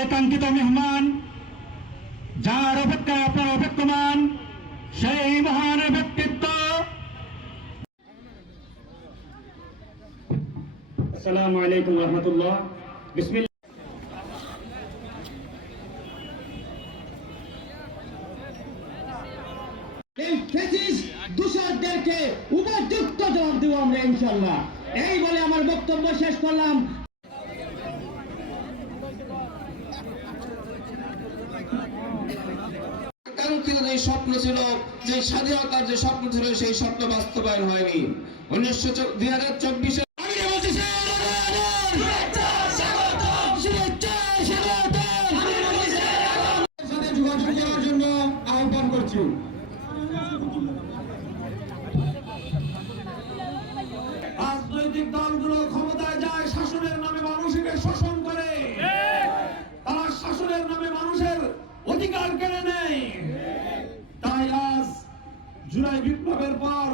আমাদের কাঙ্ক্ষিত মেহমান, যার অপেক্ষায় আপনারা অপেক্ষমান, সেই মহান ব্যক্তিত্ব। আসসালামু আলাইকুম ওয়া রাহমাতুল্লাহ। বিসমিল্লাহ। এই ফ্যাসিস্ট দূষরদেরকে উপযুক্ত জবাব দেব আমরা ইনশাআল্লাহ। এই বলে আমার বক্তব্য শেষ করলাম। কাঙ্ক্ষিত যে স্বপ্ন ছিল, যে স্বাধীনতার যে স্বপ্ন ছিল, সেই স্বপ্ন বাস্তবায়ন হয়নি। 2024 যোগাযোগ করার জন্য আহ্বান করছি। রাজনৈতিক দলগুলো ক্ষমতায় যায় শাসনের নামে মানুষকে শোষণ করে, তারা শাসনের নামে মানুষের অধিকার কেড়ে নেয়। তাই আজ জুলাই বিপ্লবের পর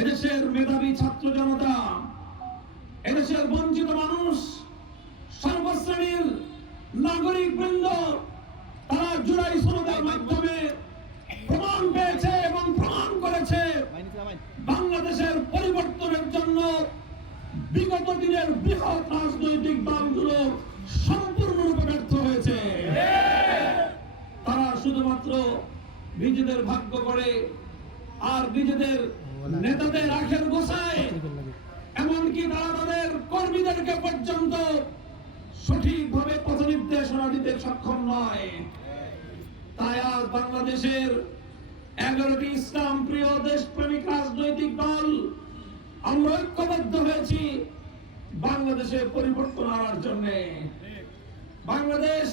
এদেশের মেধাবী ছাত্র জনতা, এদেশের বঞ্চিত মানুষ, সর্বশ্রেণীর নাগরিক বৃন্দ, তারা জুলাই সনদের মাধ্যমে প্রমাণ পেয়েছে এবং প্রমাণ করেছে বাংলাদেশের পরিবর্তনের জন্য বিগত দিনের বৃহৎ রাজনৈতিক দলগুলো সম্পূর্ণরূপে ব্যর্থ হয়েছে। তারা শুধুমাত্র নিজেদের ভাগ্য করে আর নিজেদের নেতাদের আখের গোছায়, এমনকি তারা তাদের কর্মীদেরকে পর্যন্ত সঠিকভাবে পথ নির্দেশনা দিতে সক্ষম নয়। তাই আজ বাংলাদেশের 11টি ইসলাম প্রিয় দেশপ্রেমিক রাজনৈতিক দল আমরা ঐক্যবদ্ধ হয়েছি বাংলাদেশে পরিবর্তন আনার জন্য। বাংলাদেশ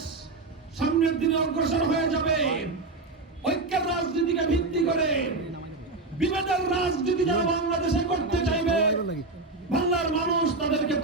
সামনের দিনে অগ্রসর হয়ে যাবে ঐক্যের রাজনীতিকে ভিত্তি করে। বিভেদের রাজনীতি যারা বাংলাদেশে করতে চাইবে, বাংলার মানুষ তাদেরকে